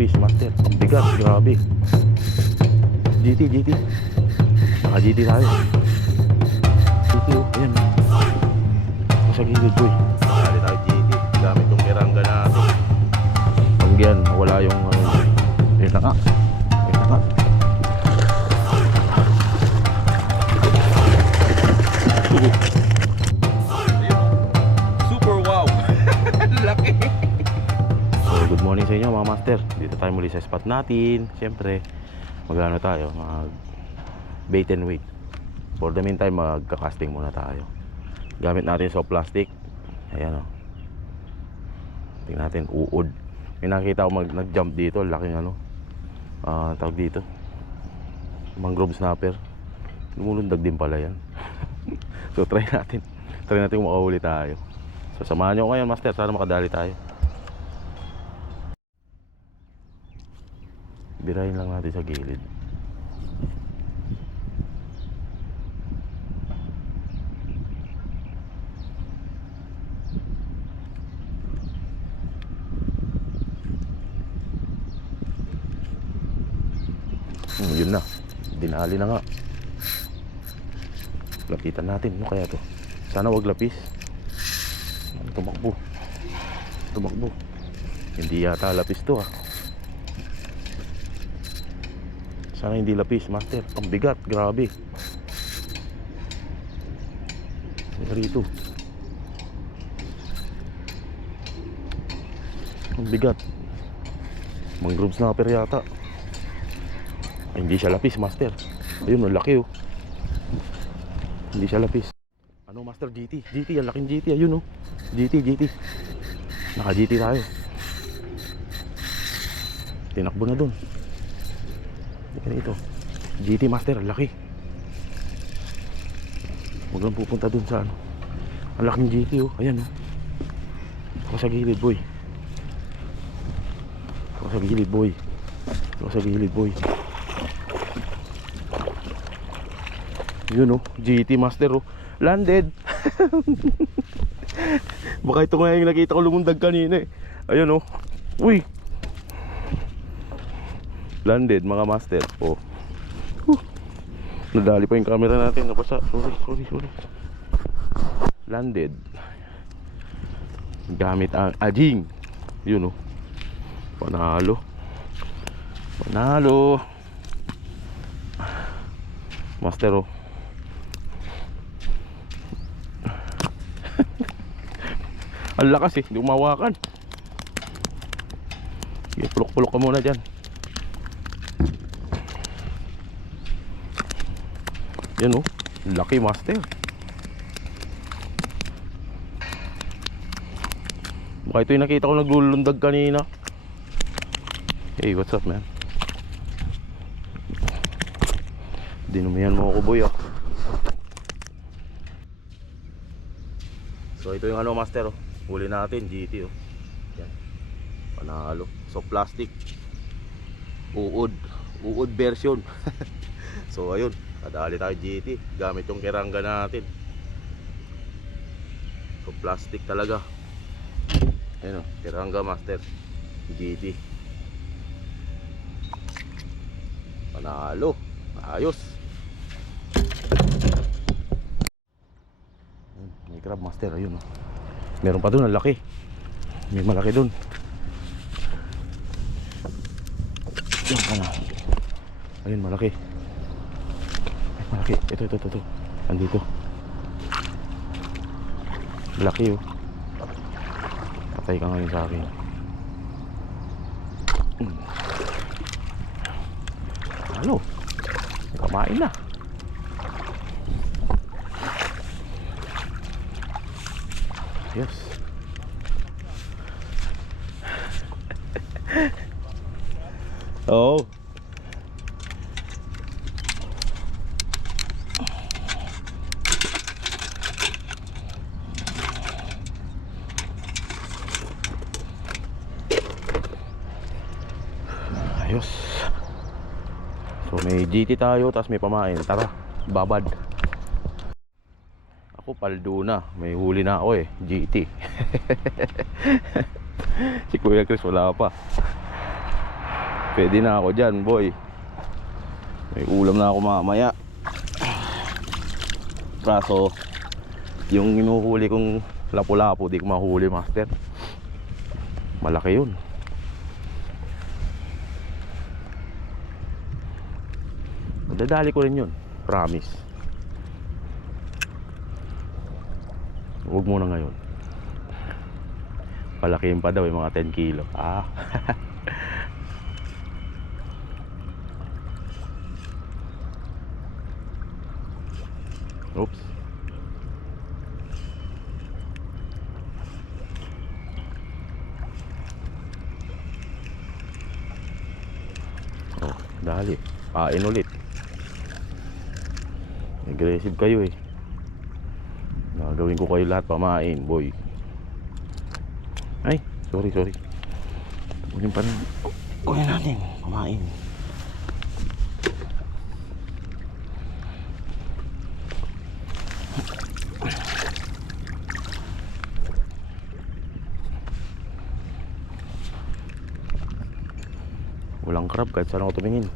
lapis, master. Ang bigat, grabe. GT. Naka GT tayo. GT oh, ayan. Sa gilid boy. Dali tayo GT. Gamit yung kerangga natin. Pag yan, wala yung yun na nga. Super wow. Laki. So good morning sa inyo mga master. Dito tayo muli sa spot natin. Siyempre magano tayo, mag bait and wait. For the meantime, magka-casting muna tayo. Gamit natin soft plastic. Ayan o. Tingnan natin, uod. May nakita ko nag-jump dito. Laking ano, tawag dito, mangrove snapper. Lumulundag din pala yan. So try natin kung makahuli tayo. So samahan nyo ngayon master, sana makadali tayo. Birahin lang natin sa gilid. Yun na, dinali na nga. Lapitan natin, ano kaya to? Sana wag lapis. Tumakbo. Hindi yata lapis to Sana hindi lapis master. Ang bigat, grabe. Rito. Ang bigat. Mangrove snapper yata. Ay, hindi siya lapis master. Ayun, ang laki Hindi siya lapis. Ano master, GT, ang laking GT, ayun GT. Naka GT tayo. Tinakbo na dun. Ito GT master, laki. Huwag lang pupunta dun sa ano. Ang laking GT ayan Ako sa gilid boy. Yun GT master landed. Baka ito nga yung nakita ko lumundag kanina Ayun uy, landed mga master. Nadali pa yung camera natin. Napasa. Sorry. Landed. Gamit ang ajing. Yun Panalo. Master Ang lakas hindi umawakan. Sige, pulok ka muna dyan. Yan laki master. Baka ito yung nakita ko naglulundag kanina. Hey, what's up man? Dinumihan mo ako boy So ito yung master huli natin, GT Yan. Panalo. So plastic uod version. So ayun, kadali tayo GT gamit yung kerangga natin. So plastic talaga. Ayun kerangga master GT. Panalo. Ayos. May crab master, ayun meron pa dun, ang laki. May malaki dun. Ayun, malaki. Ito. Andito. Malaki Patay ka ngayon sa akin. Halo. Kamain na. Yes. Oh. Ayos. So may GT tayo, tapos may pamain. Tara, babad. Ako paldo na, may huli na ako GT. Si Kuya Chris wala pa. Pwede na ako dyan, boy. May ulam na ako mamaya. Kaso yung inuhuli kong lapu-lapu di ko mahuli, master. Malaki yun. Dadali ko rin yun, promise. Huwag muna ngayon. Palakihin pa daw yung mga 10 kilo. Ah. Oops. Oh, dali. Pain ulit. Aggressive kayo eh. Gagawin ko kayo lahat pamain, boy. Ay, sorry. Kunin pa rin. Kunin natin, pamain. Walang crab kahit saan ako tumingin.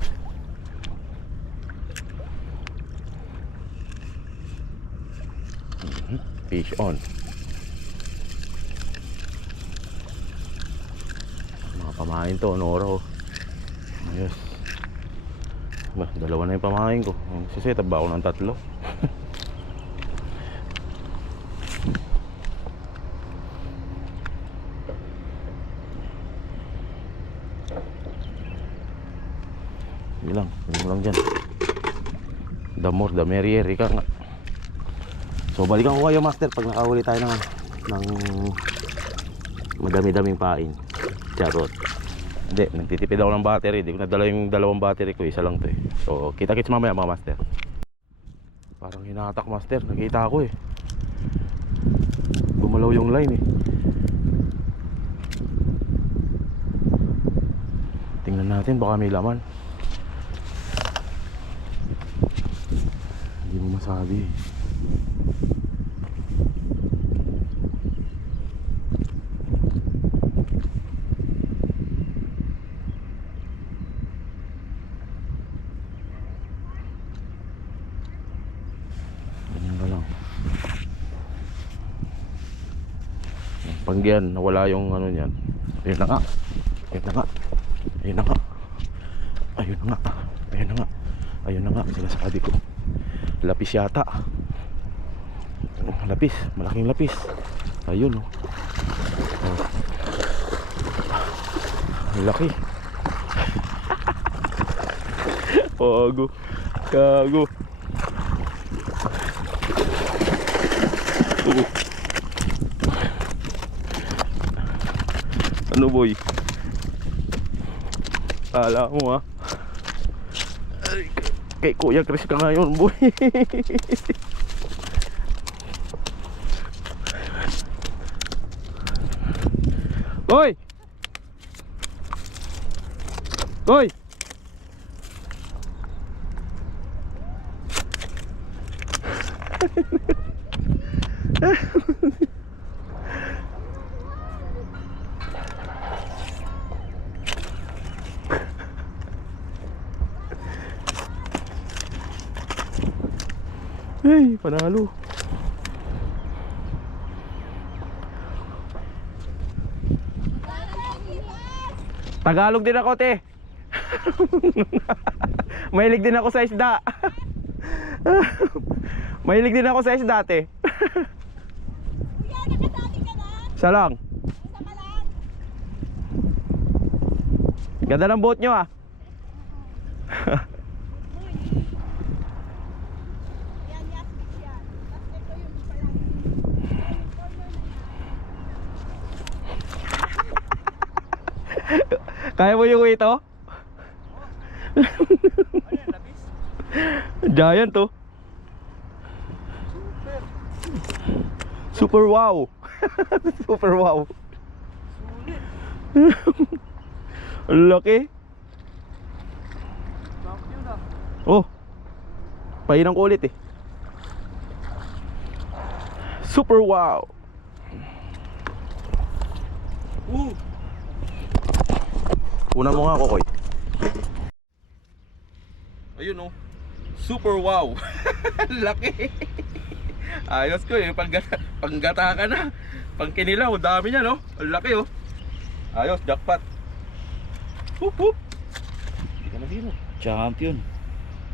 Fish on. Mga pamain to, Noro. Ayos. Bah, dalawa na yung pamain ko. Sisetup ba ako ng 3? Yun lang dyan. The more the merrier, ika nga. So balikan ko kayo, master, pag nakahuli tayo ng madami-daming pain. Charot. Hindi, nagtitipid ako ng battery. Hindi ko nadala yung 2 battery ko, isa lang to eh. So kita-kits mamaya mga master. Parang hinatak, master, nakita ako eh. Gumalaw yung line eh. Tingnan natin, baka may laman. Hindi mo masabi eh. Pag yan, nawala yung ano niyan. Ayun na nga. Ayun na nga. Ayun na nga. Ayun na nga. Ayun na nga. Ayun na nga. Sinasabi ko. Lapis yata. Lapis. Malaking lapis. Ayun oh. Ang laki. Gago. Gago. Ano boy? Kala mo ha? Ay, kay Kuya Chris ka ngayon boy. Hoy! Hoy! Hey, panalo. Tagalog din ako, te. Mahilig din ako sa isda. Mahilig din ako sa isda, te. Kuya, nakasali ka na? Isa lang. Isa ka lang? Ganda ng boat nyo ah. Yan, Yasmix yan. Tapos ito yung palagi. Kaya mo yung ito? Giant to. Super wow. Super wow. Ang laki. Oh, pahinang ko ulit eh. Super wow. Una mo nga, Kokoy. Ayun oh. Super wow. Laki. Ayos ko yung panggata ka na. Pangkinilaw, dami niya no. Ang laki oh. Ayos, jackpot. Hup hup. Hindi ka na sino. Champion.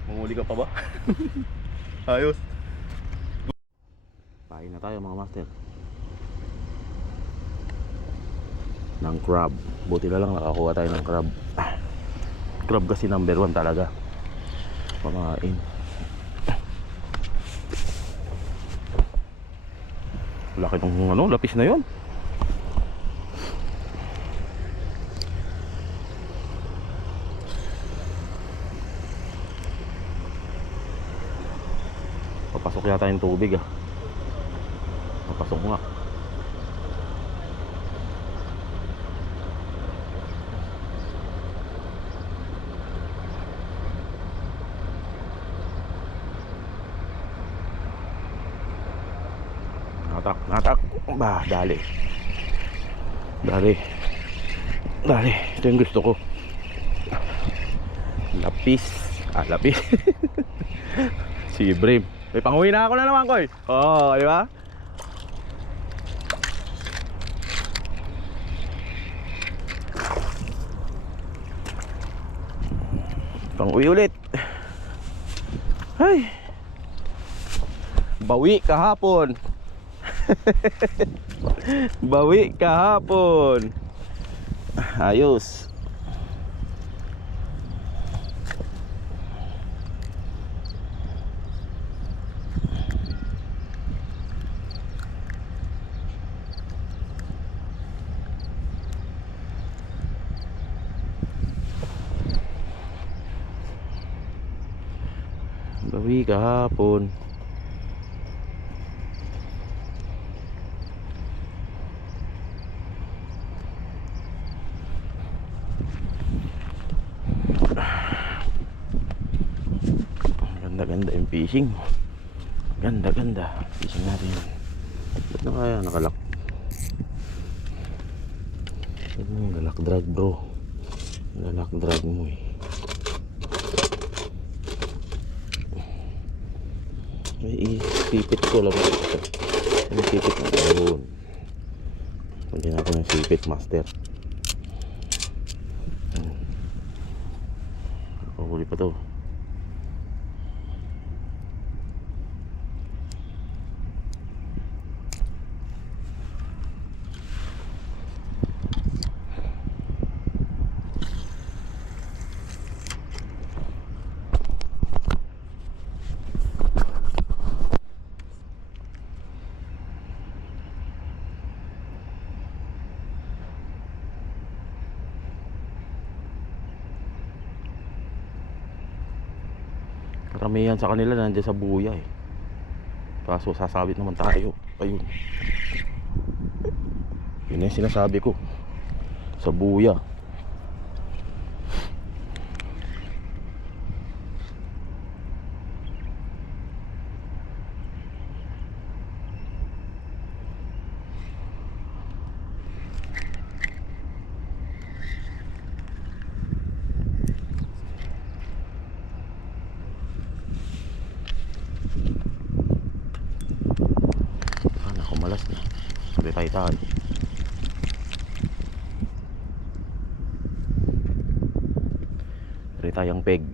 Mamuli ka pa ba? Ayos. Pain na tayo mga master. Ng crab. Buti na lang nakakuha tayo ng crab. Crab kasi number 1 talaga. Pamain. Laki ng ano, lapis na yon. Papasok yata yung tubig ah. Papasok nga. Natak. Bah, dali. Ito yung gusto ko. Lapis. Lapis. Si Brim. May panguwi na ako na naman, Koy. Oo, di ba? Panguwi ulit. Ay. Bawi kahapon. Bawi kahapon. Ayos. Bawi kahapon. Ganda yung fishing. Ganda fishing natin. Ba't na kaya nakalak? Ba't mo yung galak drag bro? Galak drag mo eh. May isipit ko lang. May sipit na doon. Pwede natin yung sipit master. Pahuli pa to. Karamihan sa kanila nandiyan sa buya eh. Kaso sasabit naman tayo. Ayun. Yun yung sinasabi ko. Sa buya. Malas na. Retay. Retay ang peg.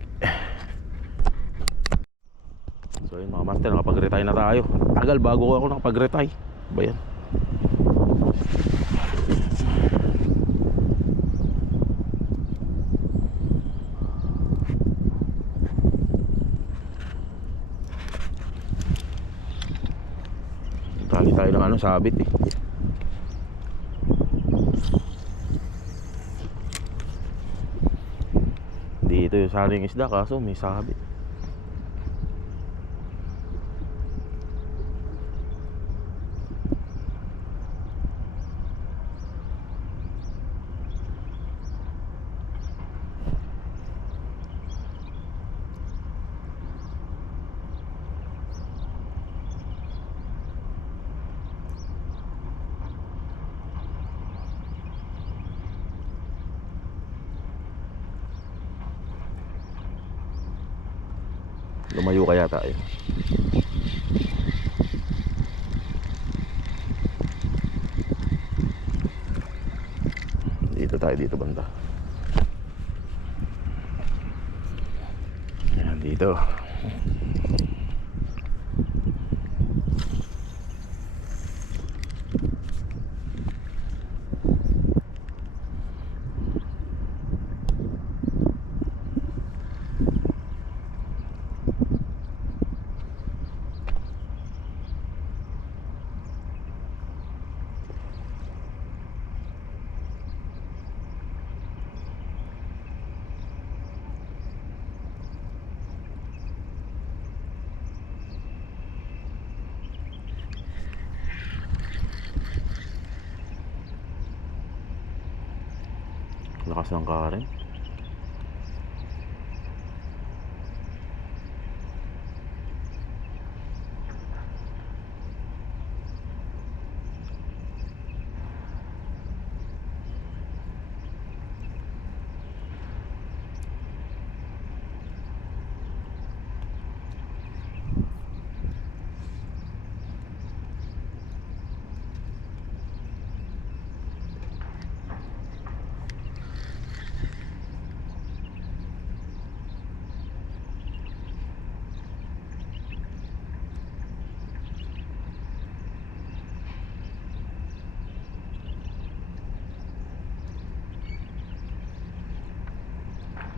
So yun mga master, nakapag-retay na tayo. Tagal bago ako nakapag-retay. Ba yan? Tali tayo ng ano, sabit eh. Dito yung saling isda kaso may sabit. Lumayo kaya tayo. Dito tayo, dito banda. Ayan, dito. Lakas ng karen.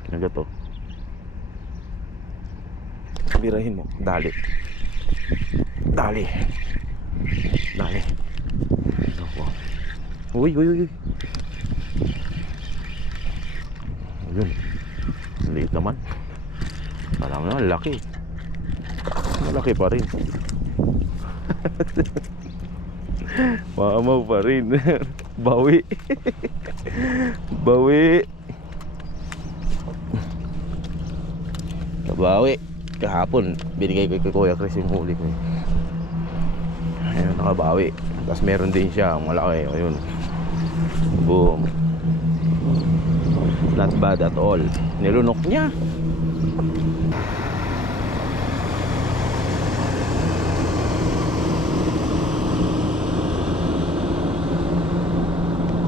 Kinagat to. Birahin mo. Dali. Dali. Dali. Ako. Uy, uy, uy. Ayun. Liit naman. Alam mo naman, laki. Malaki pa rin. Mamaw pa rin. Bawi. Bawi. Kabawi. Kahapon binigay ko kay Kuya Chris yung huli ko. Ayun, nakabawi. Tapos meron din siya malaki. Ayun. Boom. Not bad at all. Nilunok niya.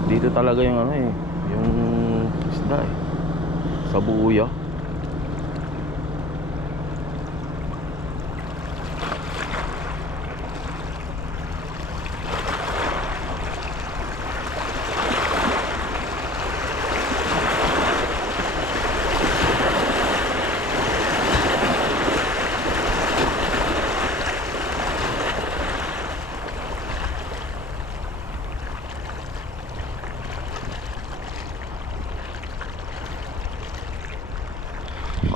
Dito talaga yung ano eh, yung isda eh. Sa buya.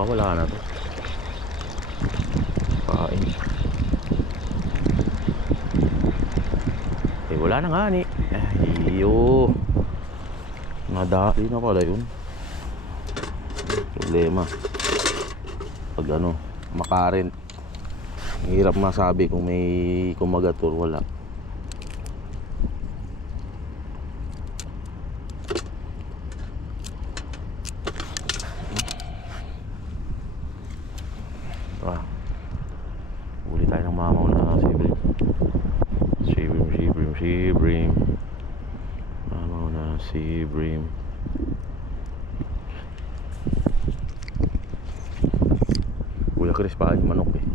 Wala na to. Kain. Eh wala na nga ni. Iyo. Nadali na pala yun. Problema. Pag ano, makarin. Hirap masabi kung may kumagat or wala. Huli tayo ng mamaw na sibrim. Sibrim. Mamaw na sibrim. Kuya Chris pa yung manok eh.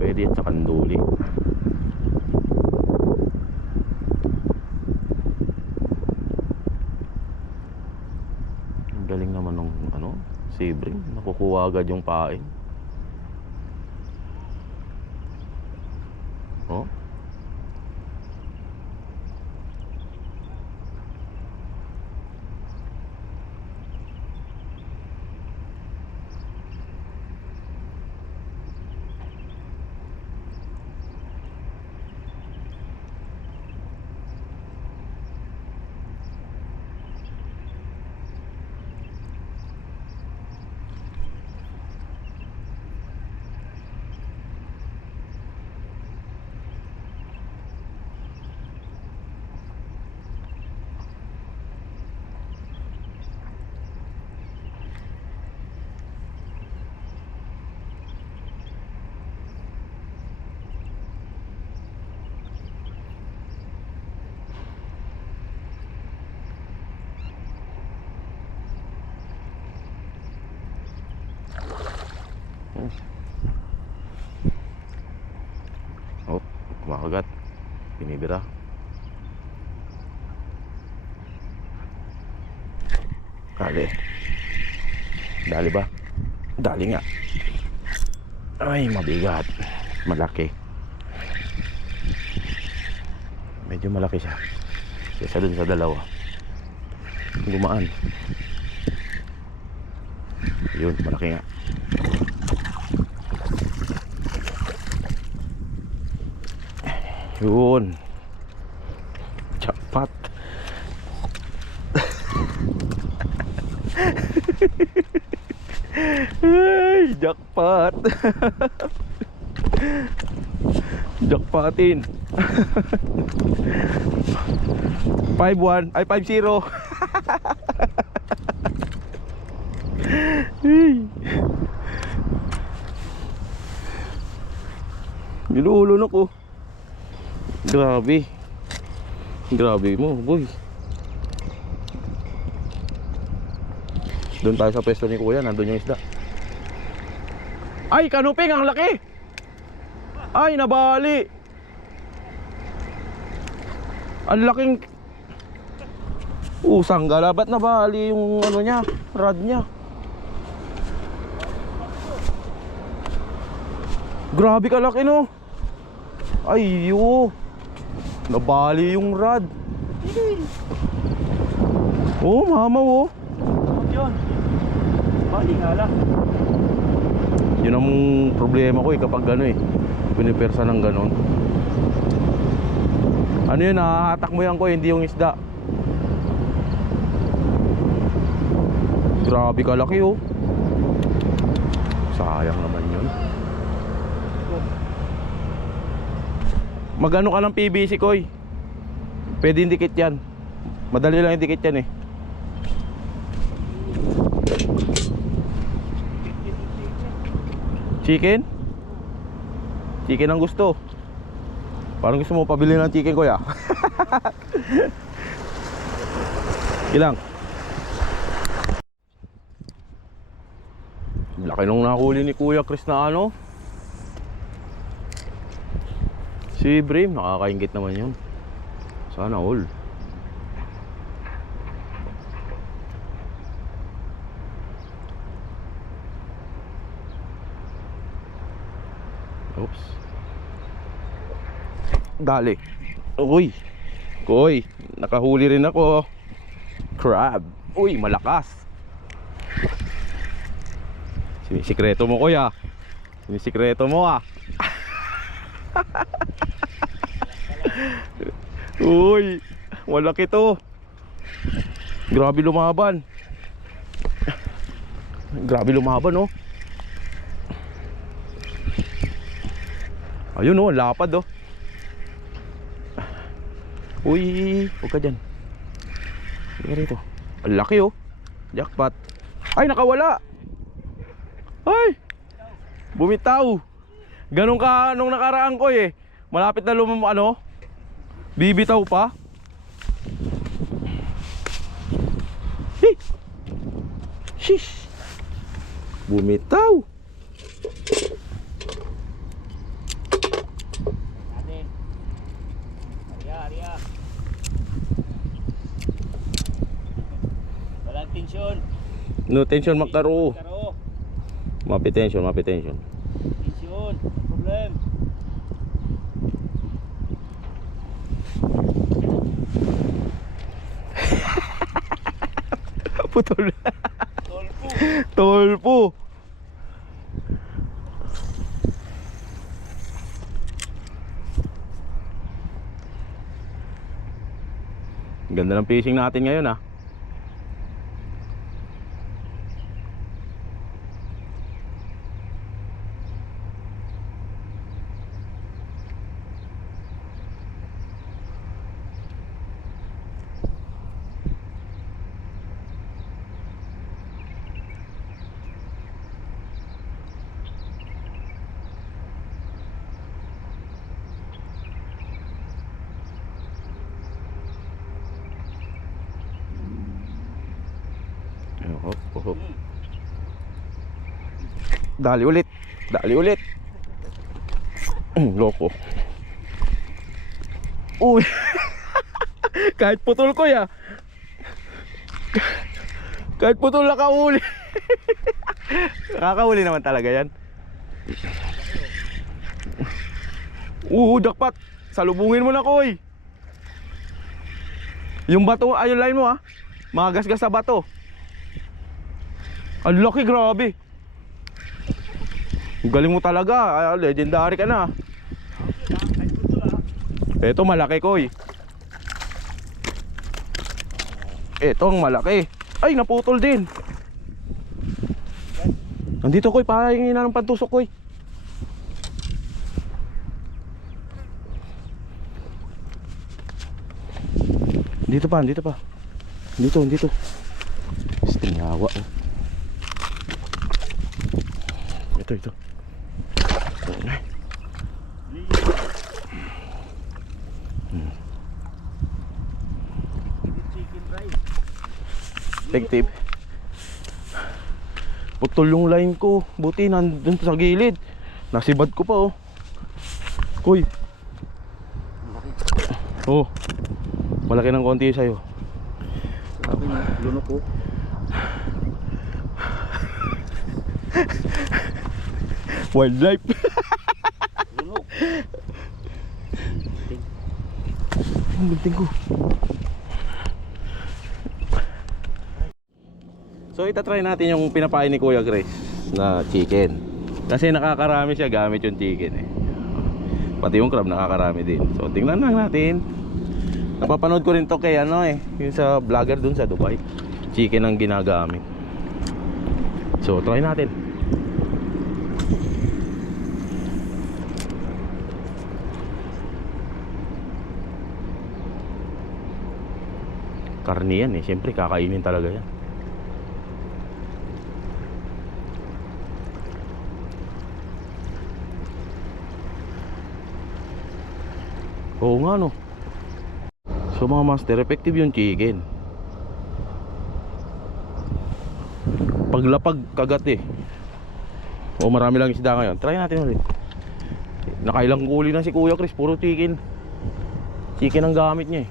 Pwede yan sa kanduli. Galing naman ng ano, sibrim. Nakukuha agad yung pain. Oh. Oh, kumakagat. Binibira. Dali. Dali ba? Dali nga. Ay, mabigat. Malaki. Medyo malaki siya. Kesa dun sa dalawa. Gumaan. Yun, malaki nga. Yun. Jackpot. Ay, jackpot. Jackpotin. 5-1 ay 5-0. Nilulunok ko. Grabe. Grabe mo, boy. Doon tayo sa pwesto ni kuya, nandun yung isda. Ay, kanuping, ang laki. Ay, nabali. Ang laking sanggala. Ba't nabali yung ano niya, rod niya? Grabe kalaki, no? Ay, nabali yung rod. Oh, mamaw, oh. Yun. Bali nga lang. Yun ang problema ko kapag ano pinipersa ng ganon. Ano yun, nahahatak mo yan ko, hindi yung isda. Grabe kalaki, oh. Sayang naman yun. Magano ka ng PVC, koy? Pwede yung dikit yan. Madali lang yung dikit yan, eh. Chicken? Chicken ang gusto. Parang gusto mo pabili ng chicken, kuya. Ilang? Laki nung nahuli ni Kuya Chris na ano. Si Brim, nakakaingit naman yun. Sana all. Oops. Dali. Uy. Koy, nakahuli rin ako. Crab. Uy, malakas. Sinisikreto mo, kuya. Sinisikreto mo, ah. Uy, malaki to. Grabe lumaban. Grabe lumaban, oh. Ayun, oh, lapad, oh. Uy, huwag ka dyan. Sige rito. Ang laki, oh. Jackpot. Ay, nakawala. Ay, bumitaw. Ganun ka nung nakaraan ko, eh. Malapit na bibitaw pa. Hey! Shish! Bumitaw. Arya. Walang tensyon. No tension, makaro. Karo. Mapi tension. Tensyon. Problem. Putol. Tolpo. Tolpo. Ganda ng fishing natin ngayon, ah. Hop. Dali ulit. Dali ulit. Loko. Uy. Kahit putol ko ya. Kahit putol nakauli. Nakakauli naman talaga yan. Jackpot. Salubungin mo na, Koy. Yung bato, yung line mo ha. Mga gasgas sa bato. Ang laki, grabe. Galing mo talaga. Legendary ka na. Ito malaki, Koy. Ito ang malaki. Ay, naputol din. Nandito, Koy, pahingin na ng pantusok, Koy. Dito pa, dito pa. Dito. Tingawa, oh. Ito. Tip. Putol yung line ko. Buti nandun sa gilid. Nasibad ko pa, oh. Koy. Oh. Malaki ng konti sa'yo. Sabi na, lunok ko. Wildlife. Lunok. Ang binting ko. So itatry natin yung pinapain ni Kuya Grace na chicken. Kasi nakakarami siya gamit yung chicken eh. Pati yung crab nakakarami din. So tingnan lang natin. Napapanood ko rin to kay ano eh, yung sa vlogger dun sa Dubai. Chicken ang ginagamit. So try natin. Karne yan eh, siyempre kakainin talaga yan. Oo nga no. So mga master, effective yung chicken. Paglapag kagat eh. O marami lang isda ngayon. Try natin ulit. Nakailang huli na si Kuya Chris, puro chicken. Chicken ang gamit niya eh.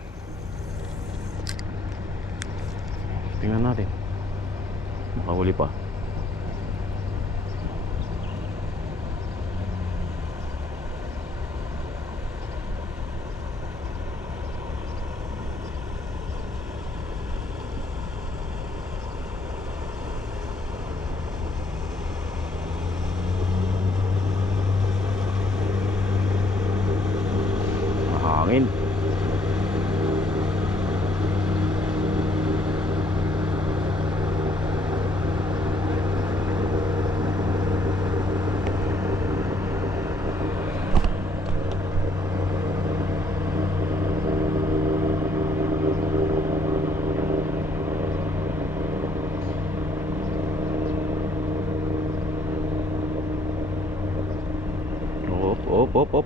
Tingnan natin. Makahuli pa. Hangin.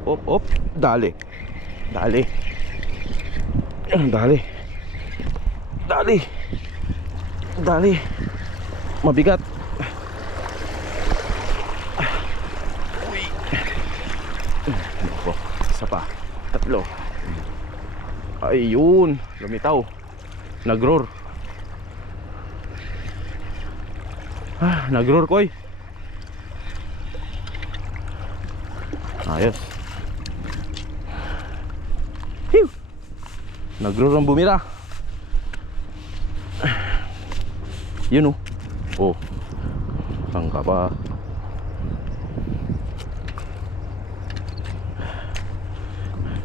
Op. Dali. Mabigat. Uy. Isa pa. 3. Ayun, lumitaw. Nagroar. Nagroar, Koy. Ayos. Hiw. Nagroar ang bumira. Yun oh. Oh. Tangka pa.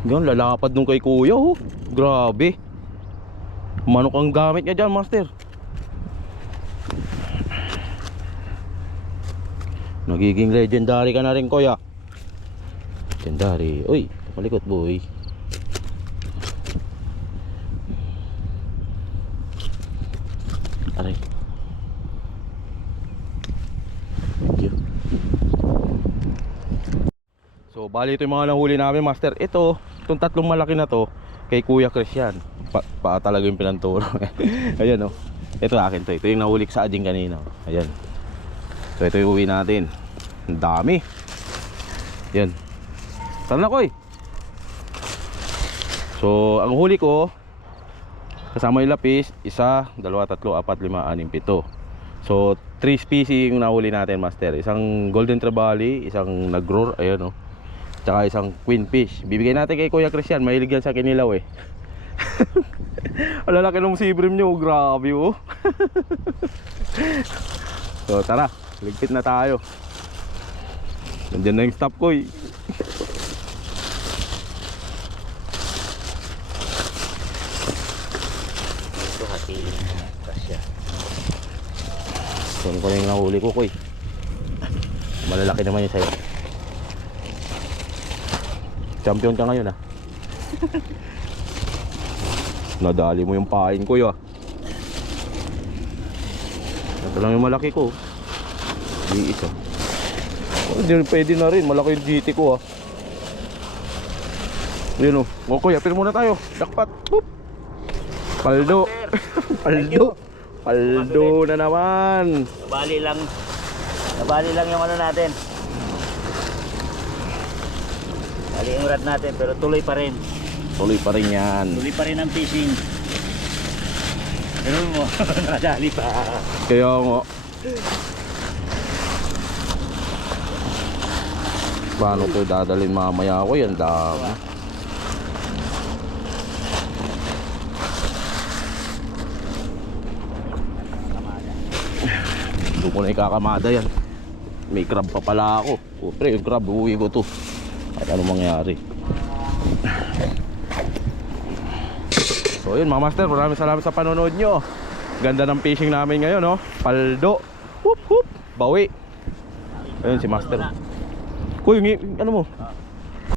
Yan, lalapad nung kay Kuya oh. Grabe. Manok ang gamit niya dyan, master. Nagiging legendary ka na rin, Kuya. Legendary. Uy, malikot boy. Aray. Thank you. So bali ito yung mga nahuli namin, master. Itong 3 malaki na to kay Kuya Christian. Pa talaga yung pinanturo. Ayan oh. Ito akin to. Ito yung nahuli sa ading kanina. Ayan. So ito yung uwi natin. Ang dami. Yan. Tara na, Koy. So, ang huli ko kasama yung lapis, 1, 2, 3, 4, 5, 6, 7. So, 3 species yung nahuli natin, Master. Isang golden trevally, isang nagror, ayan, oh. Tsaka isang queen fish. Bibigay natin kay Kuya Christian, mahilig yan sa kinilaw eh. Ang lalaki ng sibrim nyo, grabe oh. So tara, ligpit na tayo. Nandiyan na yung stop ko eh. Ito hatiin. Kasya. So ano ko na yung nahuli ko, Koy. Malalaki naman yun sa'yo. Champion ka ngayon ah. Nadali mo yung pain ko ah. Ito lang yung malaki ko. Di isa. Hindi pwede na rin, malaki yung GT ko ah. Yun oh. O Kuya, pil muna tayo. Jackpot. Boop. Paldo. Paldo. Paldo na naman. Nabali lang yung ano natin. Bali yung rad natin pero tuloy pa rin. Tuloy pa rin yan. Tuloy pa rin ang fishing. Ganun mo, nakadali pa. Kaya nga. Paano ito dadalhin mamaya ako yan? Dami. Doon ko na ikakamada yan. May crab pa pala ako. O pre, yung crab, uwi ko to. At ano mangyari. So yun mga master, maraming salamat sa panonood nyo. Ganda ng fishing namin ngayon, no? Paldo. Whoop whoop. Bawi. Ayun si master. Kuy, ano mo?